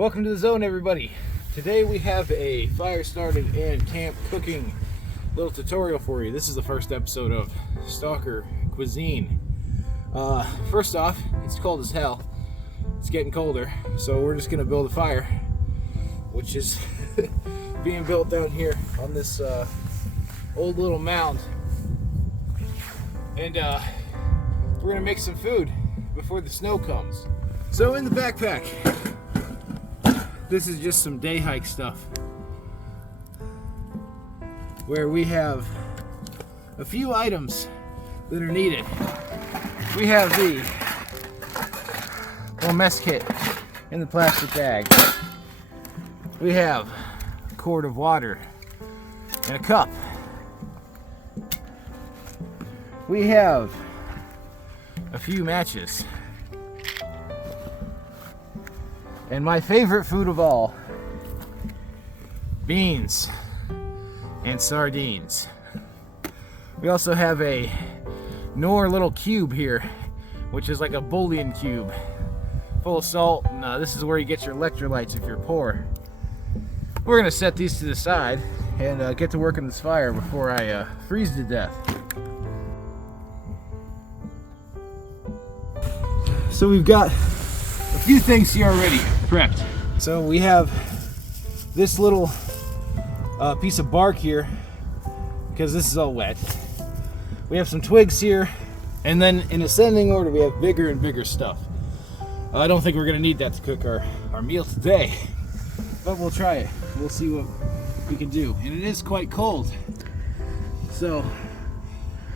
Welcome to the zone, everybody. Today we have a fire started and camp cooking little tutorial for you. This is the first episode of Stalker Cuisine. First off, it's cold as hell. It's getting colder, so we're just gonna build a fire, which is being built down here on this old little mound. And we're gonna make some food before the snow comes. So in the backpack, this is just some day hike stuff, where we have a few items that are needed. We have the little mess kit in the plastic bag. We have a quart of water and a cup. We have a few matches. And my favorite food of all, beans and sardines. We also have a Knorr little cube here, which is like a bouillon cube full of salt, and this is where you get your electrolytes if you're poor. We're gonna set these to the side and get to work on this fire before I freeze to death. So we've got a few things here already prepped. So we have this little piece of bark here, because this is all wet. We have some twigs here, and then in ascending order we have bigger and bigger stuff. I don't think we're going to need that to cook our meal today, but we'll try it. We'll see what we can do. And it is quite cold, so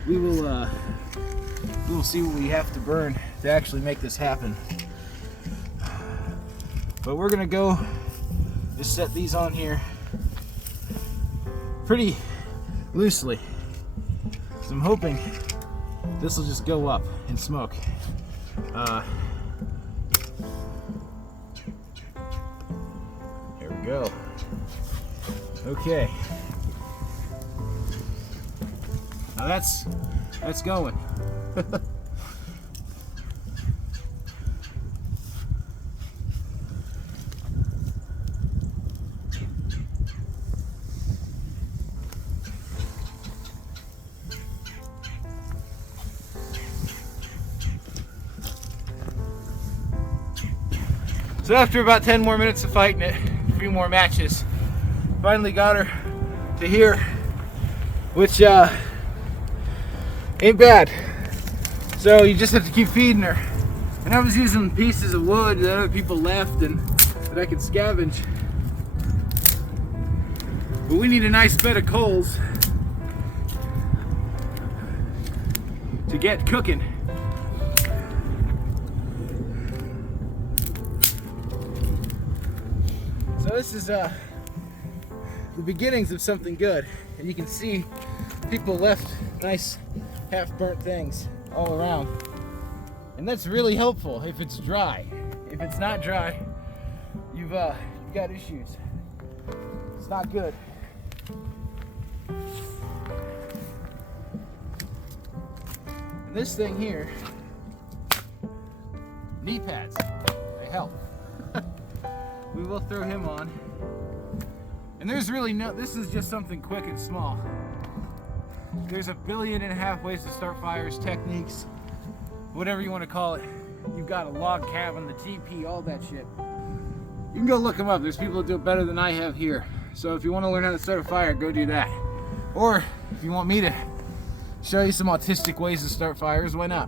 we will see what we have to burn to actually make this happen. But we're gonna go just set these on here pretty loosely, so I'm hoping this will just go up in smoke. Here we go. Okay. Now that's going. So after about 10 more minutes of fighting it, a few more matches, finally got her to here, which ain't bad. So you just have to keep feeding her. And I was using pieces of wood that other people left and that I could scavenge. But we need a nice bed of coals to get cooking. So this is the beginnings of something good, and you can see people left nice half-burnt things all around, and that's really helpful if it's dry. If it's not dry, you've got issues. It's not good. And this thing here, knee pads, they help. We will throw him on. And there's really this is just something quick and small. There's 1.5 billion ways to start fires, techniques, whatever you want to call it. You've got a log cabin, the TP, all that shit. You can go look them up. There's people that do it better than I have here. So if you want to learn how to start a fire, go do that. Or if you want me to show you some autistic ways to start fires, why not?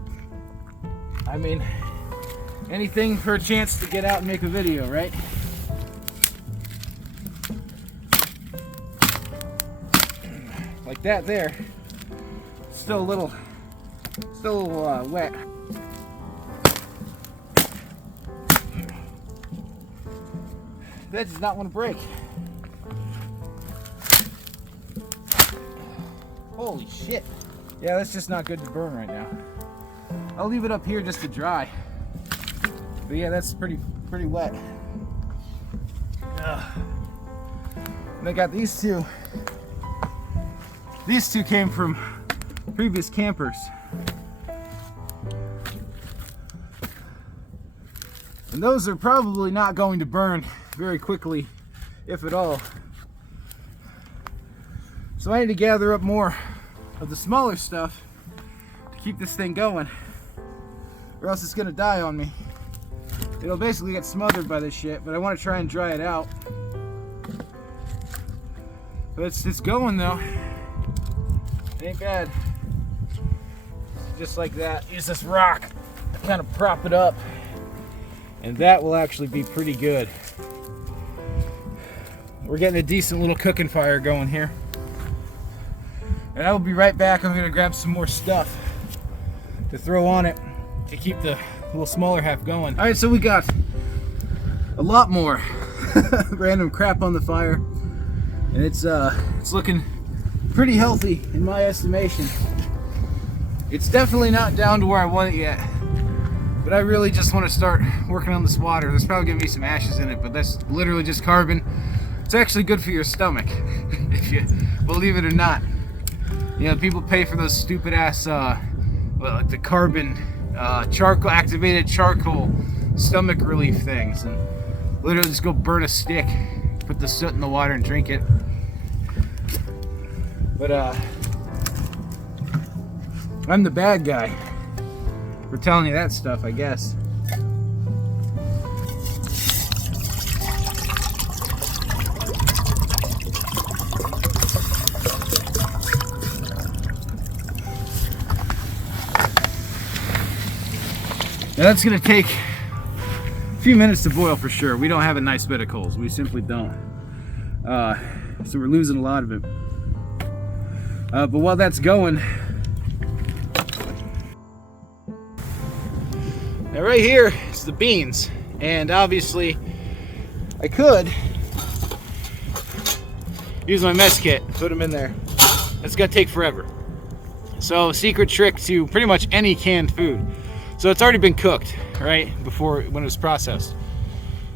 I mean, anything for a chance to get out and make a video, right? Like that there. Still a little wet. That does not want to break. Holy shit. Yeah, that's just not good to burn right now. I'll leave it up here just to dry. But yeah, that's pretty wet. And I got these two. These two came from previous campers. And those are probably not going to burn very quickly, if at all. So I need to gather up more of the smaller stuff to keep this thing going, or else it's gonna die on me. It'll basically get smothered by this shit, but I want to try and dry it out. But it's going though. It ain't bad. Just like that. Use this rock to kind of prop it up, and that will actually be pretty good. We're getting a decent little cooking fire going here. And I will be right back. I'm gonna grab some more stuff to throw on it to keep the little smaller half going. All right, so we got a lot more random crap on the fire, and it's looking pretty healthy in my estimation. It's definitely not down to where I want it yet, but I really just want to start working on this water. There's probably gonna be some ashes in it, but that's literally just carbon. It's actually good for your stomach, if you believe it or not. You know, people pay for those stupid ass, like the carbon, charcoal, activated charcoal stomach relief things, and literally just go burn a stick, put the soot in the water and drink it. But I'm the bad guy for telling you that stuff, I guess. Now that's gonna take a few minutes to boil for sure. We don't have a nice bed of coals. We simply don't. So we're losing a lot of it. But while that's going, now right here is the beans. And obviously I could use my mess kit, put them in there. It's gonna take forever. So secret trick to pretty much any canned food. So it's already been cooked, right, before when it was processed.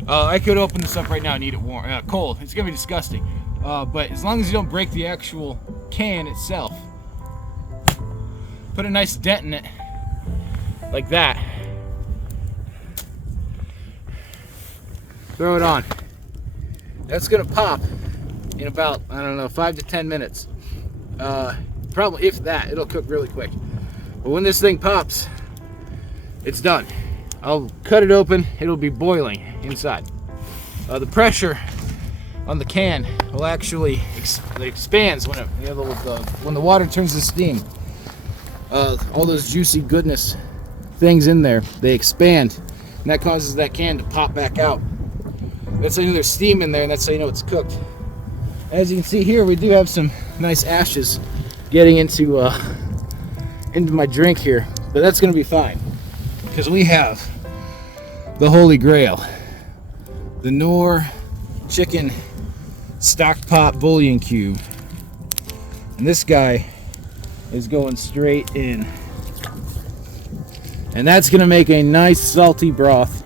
I could open this up right now and eat it warm, cold. It's gonna be disgusting. But as long as you don't break the actual can itself, put a nice dent in it, like that. Throw it on. That's gonna pop in about, I don't know, 5 to 10 minutes. Probably, if that, it'll cook really quick. But when this thing pops, it's done. I'll cut it open. It'll be boiling inside. The pressure on the can will actually it expands when when the water turns to steam. All those juicy goodness things in there, they expand, and that causes that can to pop back out. That's how you know there's steam in there, and that's how you know it's cooked. As you can see here, we do have some nice ashes getting into my drink here, but that's going to be fine. Because we have the Holy Grail, the Knorr chicken stock pot bouillon cube, and this guy is going straight in, and that's going to make a nice salty broth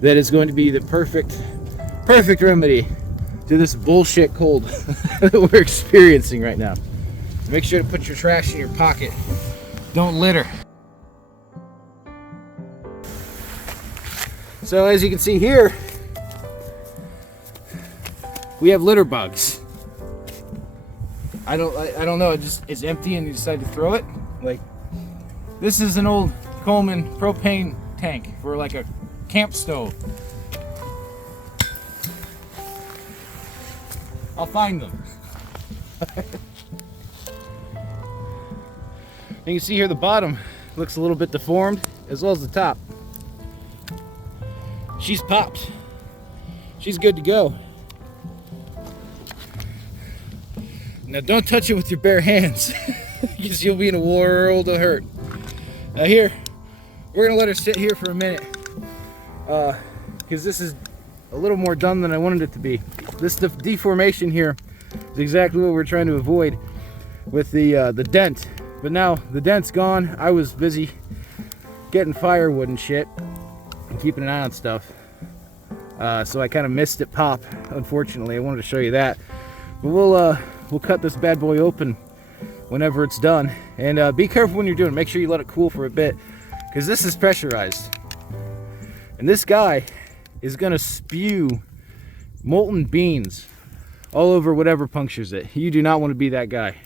that is going to be the perfect remedy to this bullshit cold that we're experiencing right now. Make sure to put your trash in your pocket. Don't litter. So as you can see here, we have litter bugs. I don't know, it's empty and you decide to throw it. Like, this is an old Coleman propane tank for like a camp stove. I'll find them. You can see here the bottom looks a little bit deformed, as well as the top. She's popped. She's good to go. Now don't touch it with your bare hands, because you'll be in a world of hurt. Now here, we're gonna let her sit here for a minute, because this is a little more done than I wanted it to be. This deformation here is exactly what we're trying to avoid with the dent. But now the dent's gone. I was busy getting firewood and shit and keeping an eye on stuff, so I kind of missed it pop, unfortunately. I wanted to show you that, but we'll cut this bad boy open whenever it's done. And be careful when you're doing it. Make sure you let it cool for a bit, because this is pressurized, and And this guy is gonna spew molten beans all over whatever punctures it. You do not want to be that guy.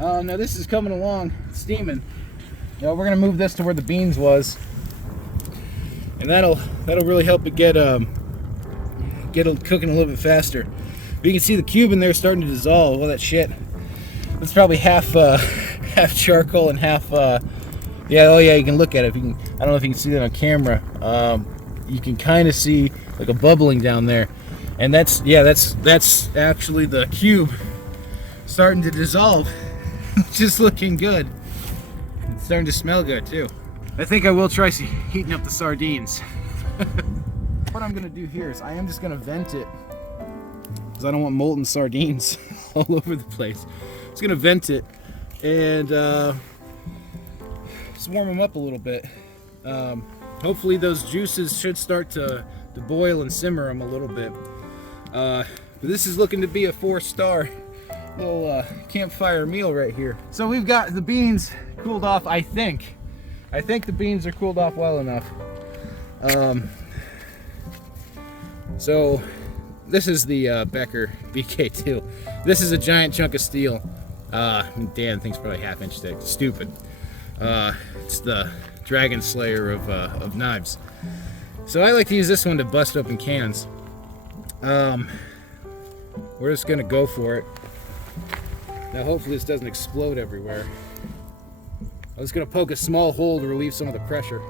Now this is coming along, steaming. Now we're gonna move this to where the beans was, and that'll really help it get it cooking a little bit faster. But you can see the cube in there starting to dissolve. All that shit. That's probably half half charcoal and half. Yeah, oh yeah, you can look at it. If you can, I don't know if you can see that on camera. You can kind of see like a bubbling down there, and that's actually the cube starting to dissolve. Just looking good. It's starting to smell good too. I think I will try heating up the sardines. What I'm gonna do here is I am just gonna vent it, because I don't want molten sardines all over the place. I'm just gonna vent it and just warm them up a little bit. Hopefully those juices should start to boil and simmer them a little bit. But this is looking to be a 4-star little campfire meal right here. So we've got the beans cooled off. I think the beans are cooled off well enough. So this is the Becker BK2. This is a giant chunk of steel. Dan thinks probably half-inch thick. Stupid. It's the Dragon Slayer of knives. So I like to use this one to bust open cans. We're just gonna go for it. Now hopefully this doesn't explode everywhere. I'm just gonna poke a small hole to relieve some of the pressure.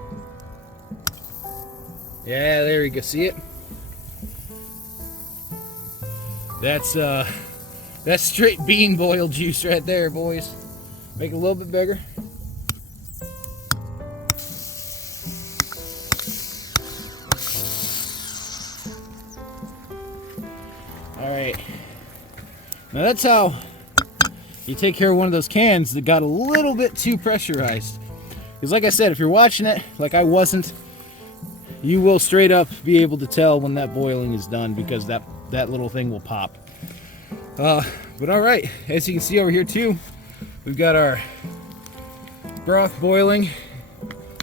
Yeah, there you go. See it? That's straight bean boil juice right there, boys. Make it a little bit bigger. All right. Now that's how you take care of one of those cans that got a little bit too pressurized. Because like I said, if you're watching it like I wasn't, you will straight up be able to tell when that boiling is done, because that little thing will pop. But all right, as you can see over here too, we've got our broth boiling,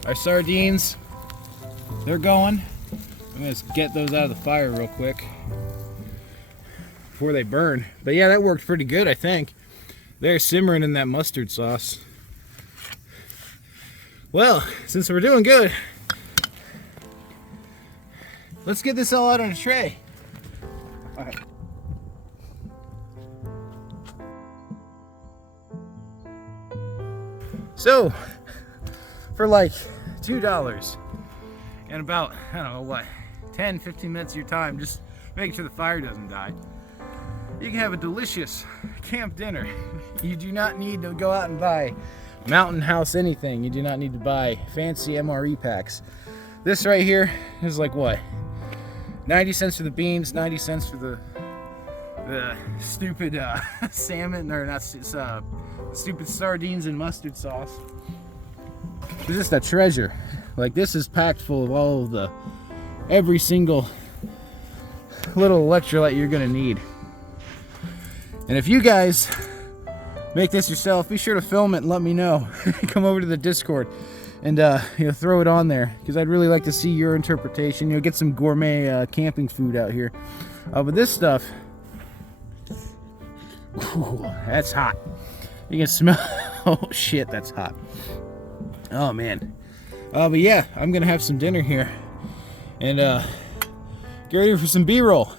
our sardines, they're going. I'm gonna just get those out of the fire real quick before they burn. But yeah, that worked pretty good, I think. They're simmering in that mustard sauce. Well, since we're doing good, let's get this all out on a tray. All right. So, for like $2 and about, I don't know what, 10, 15 minutes of your time, just making sure the fire doesn't die, you can have a delicious camp dinner. You do not need to go out and buy Mountain House anything. You do not need to buy fancy MRE packs. This right here is like what? 90 cents for the beans, 90 cents for the stupid salmon, or not, stupid sardines and mustard sauce. It's just a treasure. Like, this is packed full of all of every single little electrolyte you're gonna need. And if you guys make this yourself, be sure to film it and let me know. Come over to the Discord and throw it on there, because I'd really like to see your interpretation. Get some gourmet camping food out here. But this stuff, ooh, that's hot. You can smell. Oh shit, that's hot. Oh man. But yeah, I'm gonna have some dinner here and get ready for some B-roll.